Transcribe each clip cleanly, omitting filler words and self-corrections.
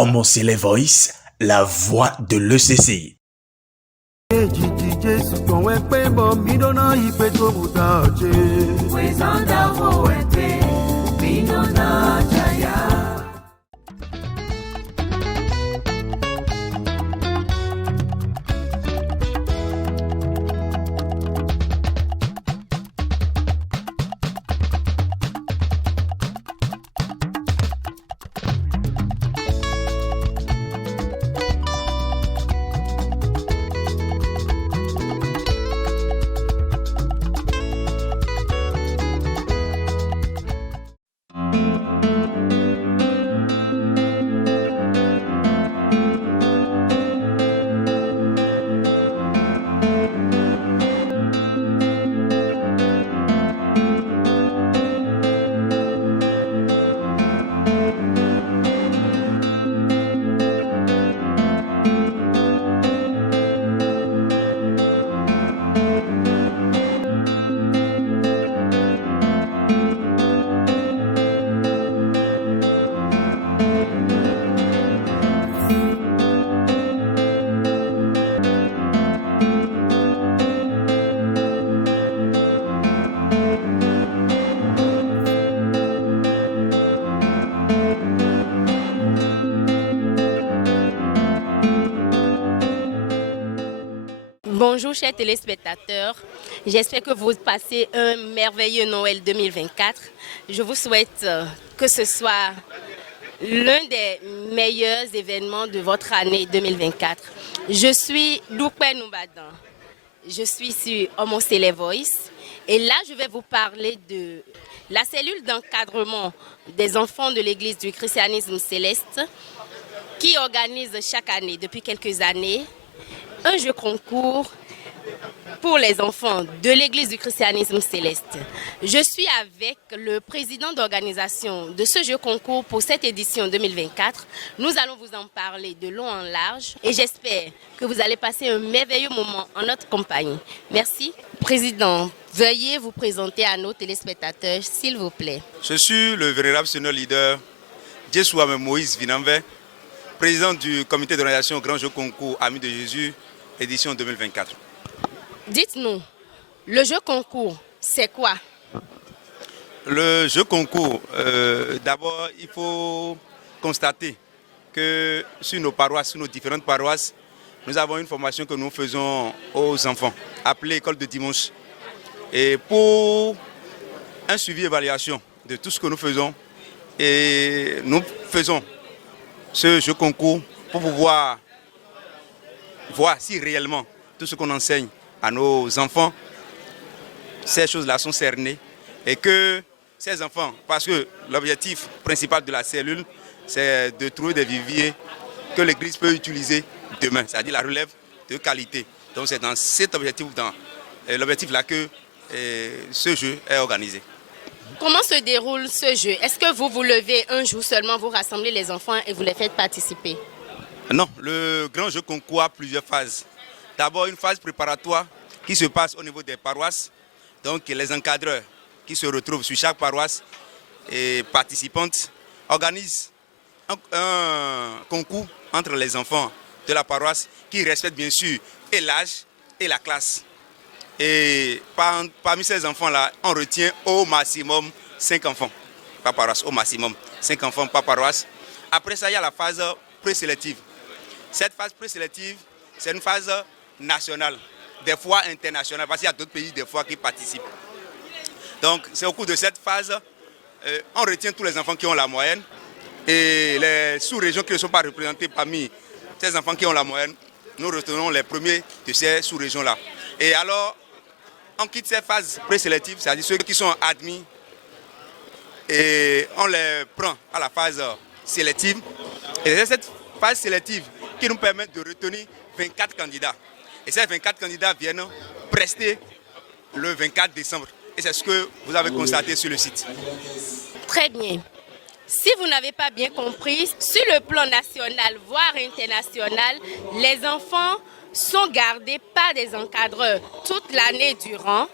Homo Sele Voice, la voix de l'ECC. Bonjour chers téléspectateurs, j'espère que vous passez un merveilleux Noël 2024. Je vous souhaite que ce soit l'un des meilleurs événements de votre année 2024. Je suis Loupe Noubadan, je suis sur Homo Sele Voice et là je vais vous parler de la cellule d'encadrement des enfants de l'église du christianisme céleste qui organise chaque année depuis quelques années un jeu concours pour les enfants de l'église du christianisme céleste. Je suis avec le président d'organisation de ce jeu concours pour cette édition 2024. Nous allons vous en parler de long en large et j'espère que vous allez passer un merveilleux moment en notre compagnie. Merci. Président, veuillez vous présenter à nos téléspectateurs, s'il vous plaît. Je suis le vénérable senior leader Djesouame Moïse Vinambe, président du comité d'organisation Grand Jeu Concours Amis de Jésus, édition 2024. Dites-nous, le jeu concours, c'est quoi? Le jeu concours, d'abord, il faut constater que sur nos paroisses, sur nos différentes paroisses, nous avons une formation que nous faisons aux enfants, appelée école de dimanche. Et pour un suivi et évaluation de tout ce que nous faisons, et nous faisons ce jeu concours pour pouvoir voir si réellement tout ce qu'on enseigne à nos enfants, ces choses-là sont cernées et que ces enfants, parce que l'objectif principal de la cellule, c'est de trouver des viviers que l'Église peut utiliser demain, c'est-à-dire la relève de qualité. Donc c'est dans cet objectif, dans l'objectif-là que ce jeu est organisé. Comment se déroule ce jeu? Est-ce que vous levez un jour seulement, vous rassemblez les enfants et vous les faites participer? Non, le grand jeu concours a plusieurs phases. D'abord, une phase préparatoire qui se passe au niveau des paroisses. Donc, les encadreurs qui se retrouvent sur chaque paroisse et participantes organisent un concours entre les enfants de la paroisse qui respectent bien sûr et l'âge et la classe. Et parmi ces enfants-là, on retient au maximum 5 enfants par paroisse, au maximum 5 enfants par paroisse. Après ça, il y a la phase présélective. Cette phase présélective, c'est une phase nationale, des fois internationale, parce qu'il y a d'autres pays des fois qui participent. Donc c'est au cours de cette phase, on retient tous les enfants qui ont la moyenne et les sous-régions qui ne sont pas représentées parmi ces enfants qui ont la moyenne, nous retenons les premiers de ces sous-régions-là. Et alors, on quitte ces phases présélectives, c'est-à-dire ceux qui sont admis, et on les prend à la phase sélective. Et c'est cette phase sélective qui nous permet de retenir 24 candidats. Et ces 24 candidats viennent prester le 24 décembre. Et c'est ce que vous avez constaté sur le site. Très bien. Si vous n'avez pas bien compris, sur le plan national, voire international, les enfants sont gardés par des encadreurs toute l'année durant.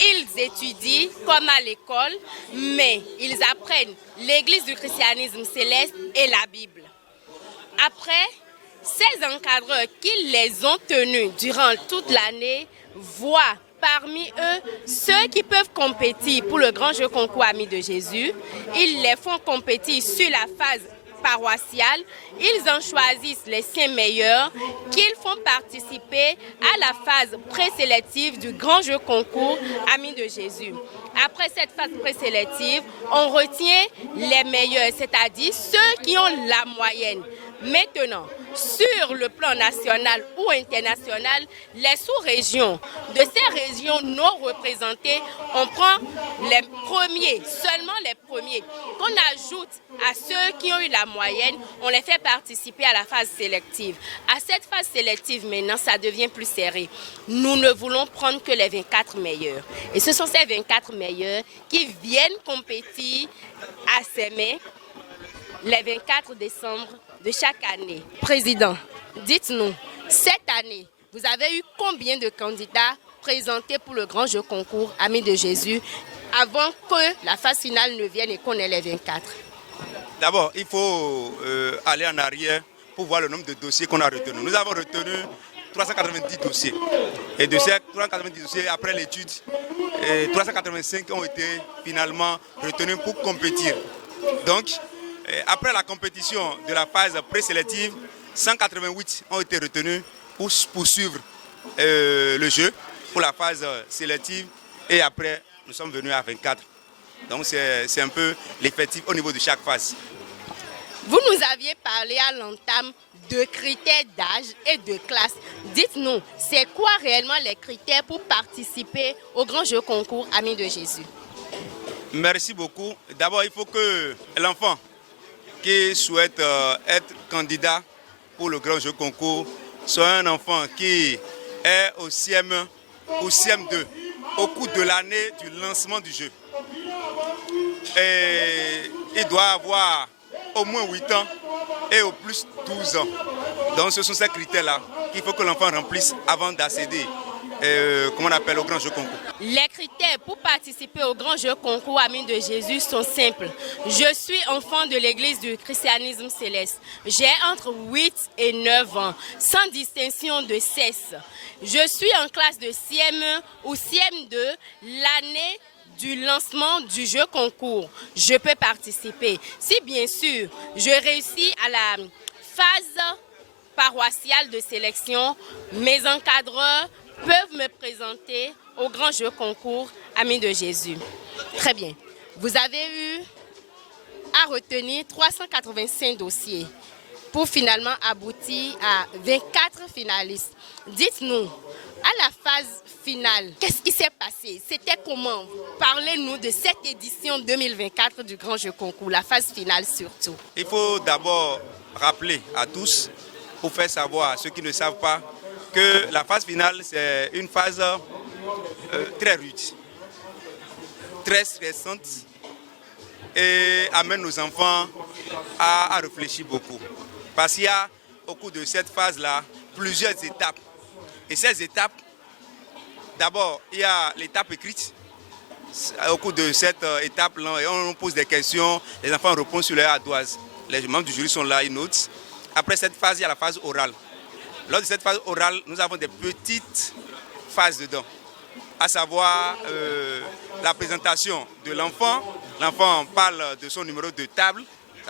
Ils étudient comme à l'école, mais ils apprennent l'Église du christianisme céleste et la Bible. Après, ces encadreurs qui les ont tenus durant toute l'année voient parmi eux ceux qui peuvent compétir pour le grand jeu concours Amis de Jésus. Ils les font compétir sur la phase paroissiale. Ils en choisissent les 5 meilleurs qu'ils font participer à la phase présélective du grand jeu concours Amis de Jésus. Après cette phase présélective, on retient les meilleurs, c'est-à-dire ceux qui ont la moyenne. Maintenant, sur le plan national ou international, les sous-régions, de ces régions non représentées, on prend les premiers, seulement les premiers, qu'on ajoute à ceux qui ont eu la moyenne, on les fait participer à la phase sélective. À cette phase sélective, maintenant, ça devient plus serré. Nous ne voulons prendre que les 24 meilleurs. Et ce sont ces 24 meilleurs qui viennent compétir à Sémé les 24 décembre de chaque année. Président, dites-nous, cette année, vous avez eu combien de candidats présentés pour le grand jeu concours Amis de Jésus avant que la phase finale ne vienne et qu'on ait les 24? D'abord, il faut aller en arrière pour voir le nombre de dossiers qu'on a retenus. Nous avons retenu 390 dossiers. Et de ces 390 dossiers, après l'étude, 385 ont été finalement retenus pour compétir. Donc, après la compétition de la phase présélective, 188 ont été retenus pour poursuivre le jeu pour la phase sélective. Et après, nous sommes venus à 24. Donc c'est un peu l'effectif au niveau de chaque phase. Vous nous aviez parlé à l'entame de critères d'âge et de classe. Dites-nous, c'est quoi réellement les critères pour participer au grand jeu concours Amis de Jésus? Merci beaucoup. D'abord, il faut que l'enfant qui souhaite être candidat pour le grand jeu concours soit un enfant qui est au CM1 ou CM2 au cours de l'année du lancement du jeu. Et il doit avoir au moins 8 ans et au plus 12 ans. Donc ce sont ces critères-là qu'il faut que l'enfant remplisse avant d'accéder au grand jeu concours. Les critères pour participer au grand jeu concours Amis de Jésus sont simples. Je suis enfant de l'église du christianisme céleste. J'ai entre 8 et 9 ans, sans distinction de sexe. Je suis en classe de CM1 ou CM2 l'année du lancement du jeu concours. Je peux participer. Si bien sûr, je réussis à la phase paroissiale de sélection, mes encadreurs peuvent me présenter au grand jeu concours Amis de Jésus. Très bien. Vous avez eu à retenir 385 dossiers pour finalement aboutir à 24 finalistes. Dites-nous, à la phase finale, qu'est-ce qui s'est passé? C'était comment? Parlez-nous de cette édition 2024 du grand jeu concours, la phase finale surtout. Il faut d'abord rappeler à tous, pour faire savoir à ceux qui ne savent pas, que la phase finale, c'est une phase très rude, très stressante et amène nos enfants à réfléchir beaucoup. Parce qu'il y a, au cours de cette phase-là, plusieurs étapes. Et ces étapes, d'abord, il y a l'étape écrite. Au cours de cette étape-là, on pose des questions, les enfants répondent sur leur ardoise. Les membres du jury sont là, ils notent. Après cette phase, il y a la phase orale. Lors de cette phase orale, nous avons des petites phases dedans, à savoir la présentation de l'enfant. L'enfant parle de son numéro de table,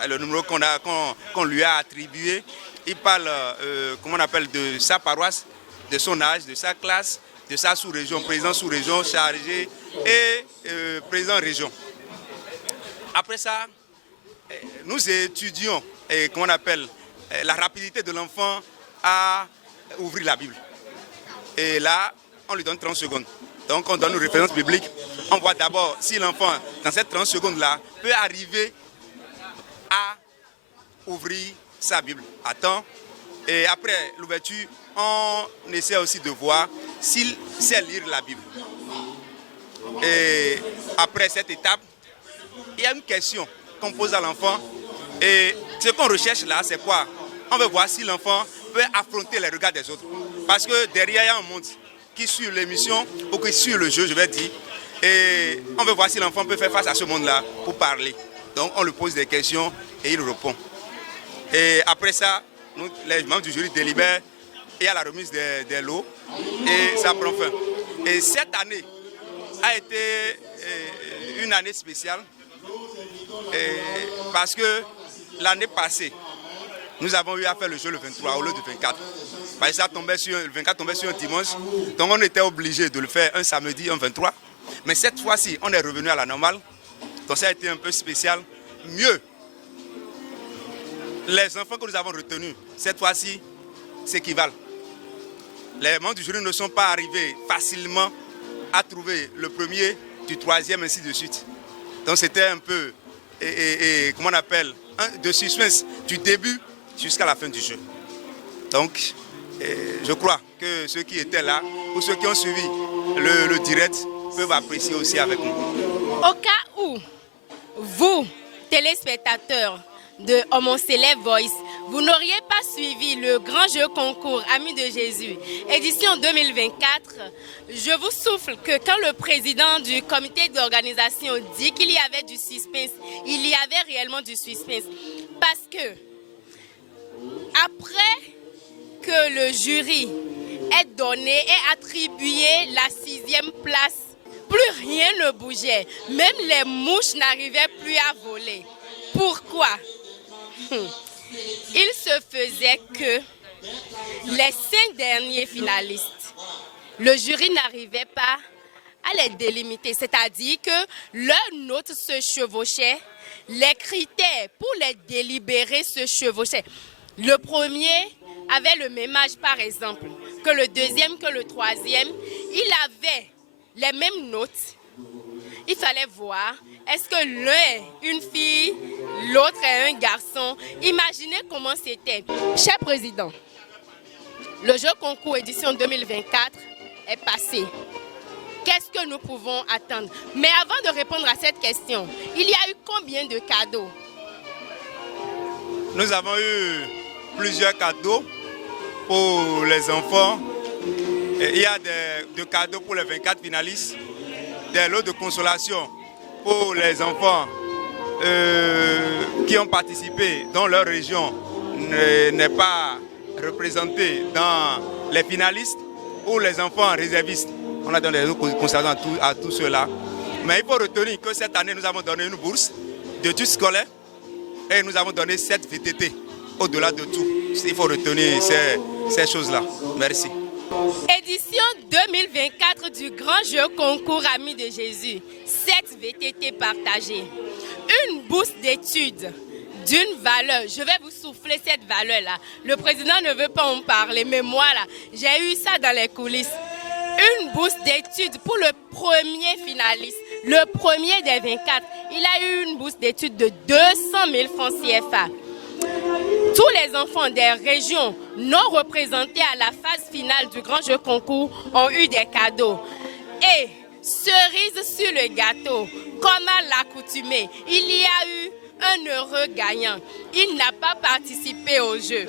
le numéro qu'on lui a attribué. Il parle, de sa paroisse, de son âge, de sa classe, de sa sous-région, président sous-région, chargé et président région. Après ça, nous étudions la rapidité de l'enfant à ouvrir la Bible. Et là, on lui donne 30 secondes. Donc on donne une référence biblique. On voit d'abord si l'enfant, dans ces 30 secondes-là, peut arriver à ouvrir sa Bible à temps. Et après l'ouverture, on essaie aussi de voir s'il sait lire la Bible. Et après cette étape, il y a une question qu'on pose à l'enfant. Et ce qu'on recherche là, c'est quoi? On veut voir si l'enfant peut affronter les regards des autres. Parce que derrière, il y a un monde qui suit l'émission ou qui suit le jeu, je vais dire. Et on veut voir si l'enfant peut faire face à ce monde-là pour parler. Donc on lui pose des questions et il répond. Et après ça, les membres du jury délibèrent, il y a la remise des lots et ça prend fin. Et cette année a été une année spéciale parce que l'année passée, nous avons eu à faire le jeu le 23 au lieu du 24. Parce que ça tombait le 24 tombait sur un dimanche, donc on était obligé de le faire un samedi, un 23. Mais cette fois-ci, on est revenu à la normale, donc ça a été un peu spécial. Mieux, les enfants que nous avons retenus, cette fois-ci, s'équivalent. Les membres du jury ne sont pas arrivés facilement à trouver le premier, du troisième, ainsi de suite. Donc c'était un peu, comment on appelle, de suspense du début jusqu'à la fin du jeu. Donc, je crois que ceux qui étaient là, ou ceux qui ont suivi le direct, peuvent apprécier aussi avec nous. Au cas où, vous, téléspectateurs de Mon Célèbre Voice, vous n'auriez pas suivi le grand jeu concours Amis de Jésus, édition 2024, je vous souffle que quand le président du comité d'organisation dit qu'il y avait du suspense, il y avait réellement du suspense. Parce que, après que le jury ait donné et attribué la 6e place, plus rien ne bougeait. Même les mouches n'arrivaient plus à voler. Pourquoi? Il se faisait que les 5 derniers finalistes, le jury n'arrivait pas à les délimiter. C'est-à-dire que leurs notes se chevauchaient, les critères pour les délibérer se chevauchaient. Le premier avait le même âge, par exemple, que le deuxième, que le troisième. Il avait les mêmes notes. Il fallait voir, est-ce que l'un est une fille, l'autre est un garçon? Imaginez comment c'était. Cher Président, le jeu concours édition 2024 est passé. Qu'est-ce que nous pouvons attendre? Mais avant de répondre à cette question, il y a eu combien de cadeaux? Nous avons eu plusieurs cadeaux pour les enfants. Il y a des cadeaux pour les 24 finalistes, des lots de consolation pour les enfants qui ont participé, dont leur région n'est pas représentée dans les finalistes, ou les enfants réservistes. On a donné des lots concernant à tous ceux-là. Mais il faut retenir que cette année, nous avons donné une bourse d'études scolaires et nous avons donné 7 VTT. Au-delà de tout, il faut retenir ces choses-là. Merci. Édition 2024 du grand jeu concours Amis de Jésus. 7 VTT partagés. Une bourse d'études d'une valeur. Je vais vous souffler cette valeur-là. Le président ne veut pas en parler, mais moi, là, j'ai eu ça dans les coulisses. Une bourse d'études pour le premier finaliste. Le premier des 24. Il a eu une bourse d'études de 200 000 francs CFA. Tous les enfants des régions non représentées à la phase finale du grand jeu concours ont eu des cadeaux. Et cerise sur le gâteau, comme à l'accoutumée, il y a eu un heureux gagnant. Il n'a pas participé au jeu,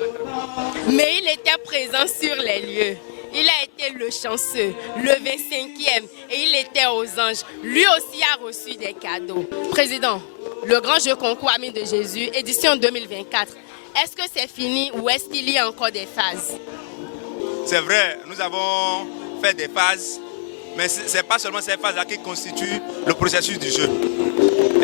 mais il était présent sur les lieux. Il a été le chanceux, le 25e, et il était aux anges. Lui aussi a reçu des cadeaux. Président, le grand jeu concours Amis de Jésus, édition 2024, est-ce que c'est fini ou est-ce qu'il y a encore des phases? C'est vrai, nous avons fait des phases, mais ce n'est pas seulement ces phases-là qui constituent le processus du jeu.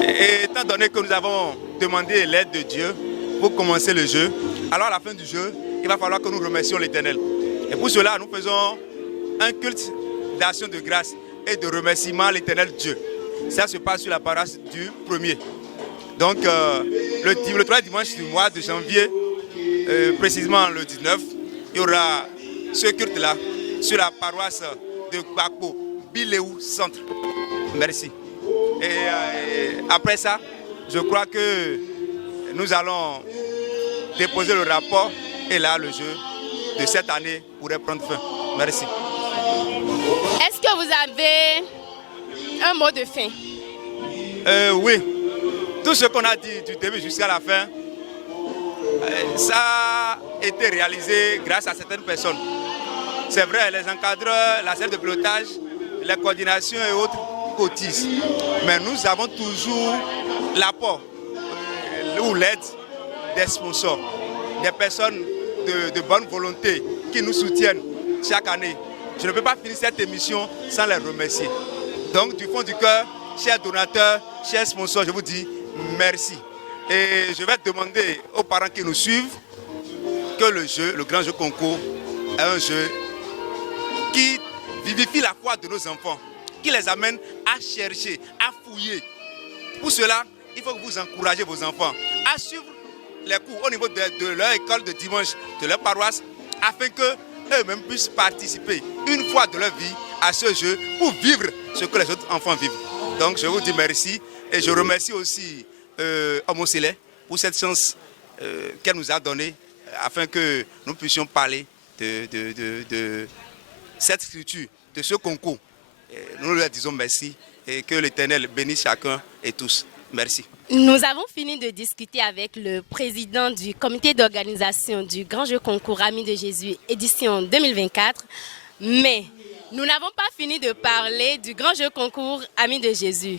Et étant donné que nous avons demandé l'aide de Dieu pour commencer le jeu, alors à la fin du jeu, il va falloir que nous remercions l'Éternel. Et pour cela, nous faisons un culte d'action de grâce et de remerciement à l'Éternel Dieu. Ça se passe sur la paroisse du 1er. Donc, le 3 dimanche du mois de janvier, précisément le 19, il y aura ce culte-là sur la paroisse de Gbagbo, Biléou Centre. Merci. Et après ça, je crois que nous allons déposer le rapport et là, le jeu de cette année pourrait prendre fin. Merci. Est-ce que vous avez un mot de fin? Oui. Tout ce qu'on a dit du début jusqu'à la fin, ça a été réalisé grâce à certaines personnes. C'est vrai, les encadreurs, la salle de pilotage, les coordinations et autres cotisent. Mais nous avons toujours l'apport ou l'aide des sponsors, des personnes de bonne volonté qui nous soutiennent chaque année. Je ne peux pas finir cette émission sans les remercier. Donc, du fond du cœur, chers donateurs, chers sponsors, je vous dis merci. Et je vais demander aux parents qui nous suivent que le grand jeu concours est un jeu qui vivifie la foi de nos enfants, qui les amène à chercher, à fouiller. Pour cela, il faut que vous encouragez vos enfants à suivre les cours au niveau de leur école de dimanche, de leur paroisse, afin qu'eux-mêmes puissent participer une fois de leur vie à ce jeu pour vivre ce que les autres enfants vivent. Donc je vous dis merci et je remercie aussi Homo Sélé pour cette chance qu'elle nous a donnée afin que nous puissions parler de cette structure, de ce concours. Et nous leur disons merci et que l'Éternel bénisse chacun et tous. Merci. Nous avons fini de discuter avec le président du comité d'organisation du Grand Jeu Concours Amis de Jésus édition 2024, mais nous n'avons pas fini de parler du Grand Jeu Concours Amis de Jésus.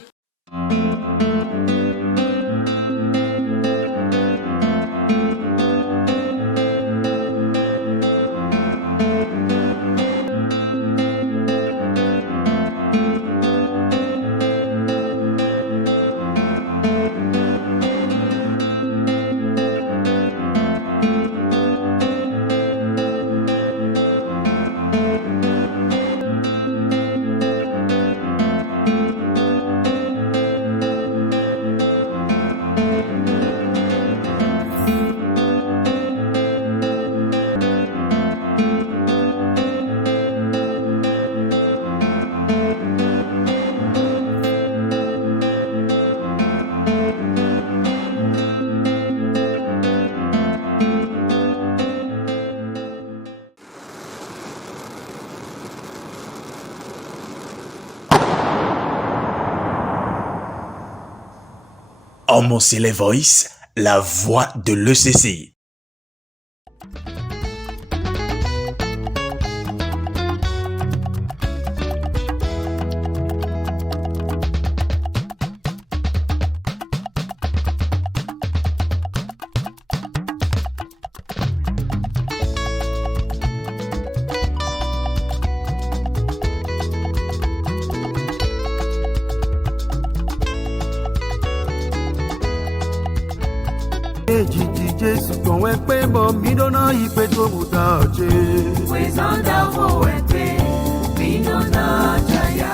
Homo Sélé Voice, la voix de l'ECC. Ejiji Jesu tó wẹ́ pé bọ̀ mí dọ́nà ìpè tó wù tá ọ̀ jẹ́. Wezanda wo wete, binona jaya.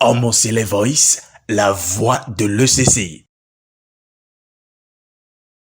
Homo Sélé Voice, la voix de l'ECC.